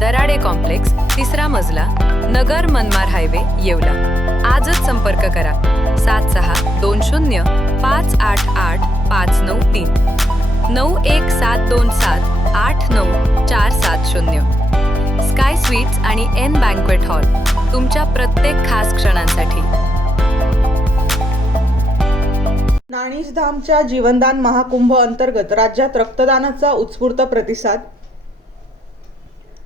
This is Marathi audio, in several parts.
दराडे कॉम्प्लेक्स तिसरा मजला नगर मनमार हायवे येवला. आजच संपर्क करा. सात सहा दोन शून्य पाच आठ आठ पाच नऊ तीन. नऊ एक सात दोन सात आठ नऊ चार सात शून्य. स्काय स्वीट्स आणि एन बँक्वेट हॉल तुमच्या प्रत्येक खास क्षणांसाठी. नाणीजधामच्या जीवनदान महाकुंभ अंतर्गत राज्यात रक्तदानाचा उत्स्फूर्त प्रतिसाद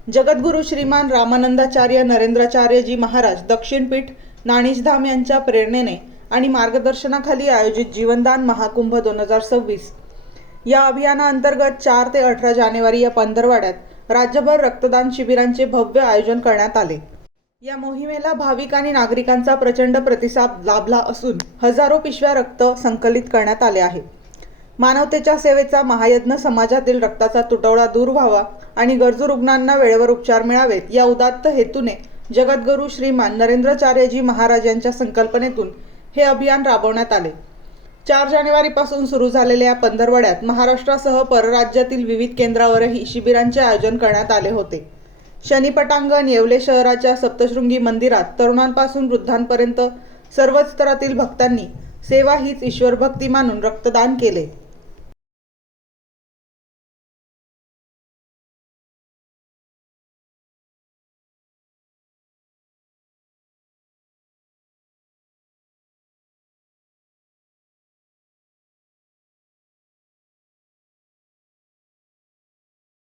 जगद्गुरू श्रीमान रामानंदाचार्य नरेंद्राचार्यजी महाराज दक्षिणपीठ नाणीजधाम यांच्या प्रेरणेने आणि मार्गदर्शनाखाली आयोजित जीवनदान महाकुंभ दोन हजार सव्वीस. या अभियानाअंतर्गत चार ते अठरा जानेवारी या पंधरवाड्यात राज्यभर रक्तदान शिबिरांचे भव्य आयोजन करण्यात आले. या मोहिमेला भाविक आणि नागरिकांचा प्रचंड प्रतिसाद लाभला असून हजारो पिशव्या रक्त संकलित करण्यात आले आहे. मानवतेच्या सेवेचा महायज्ञ समाजातील रक्ताचा तुटवडा दूर व्हावा आणि गरजू रुग्णांना वेळेवर उपचार मिळावेत या उदात्त हेतूने जगद्गुरू श्रीमान नरेंद्राचार्यजी महाराज यांच्या संकल्पनेतून हे अभियान राबवण्यात आले. चार जानेवारीपासून सुरू झालेल्या या पंधरवड्यात महाराष्ट्रासह परराज्यातील विविध केंद्रावरही शिबिरांचे आयोजन करण्यात आले होते. शनीपटांगण येवले शहराच्या सप्तशृंगी मंदिरात तरुणांपासून वृद्धांपर्यंत सर्वच स्तरातील भक्तांनी सेवा हीच ईश्वर भक्ती मानून रक्तदान केले.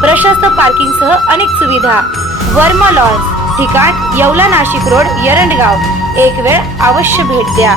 प्रशस्त पार्किंगसह अनेक सुविधा. वर्मा लॉन्स ठिकाण येवला नाशिक रोड यरंडगाव. एक वेळ अवश्य भेट द्या.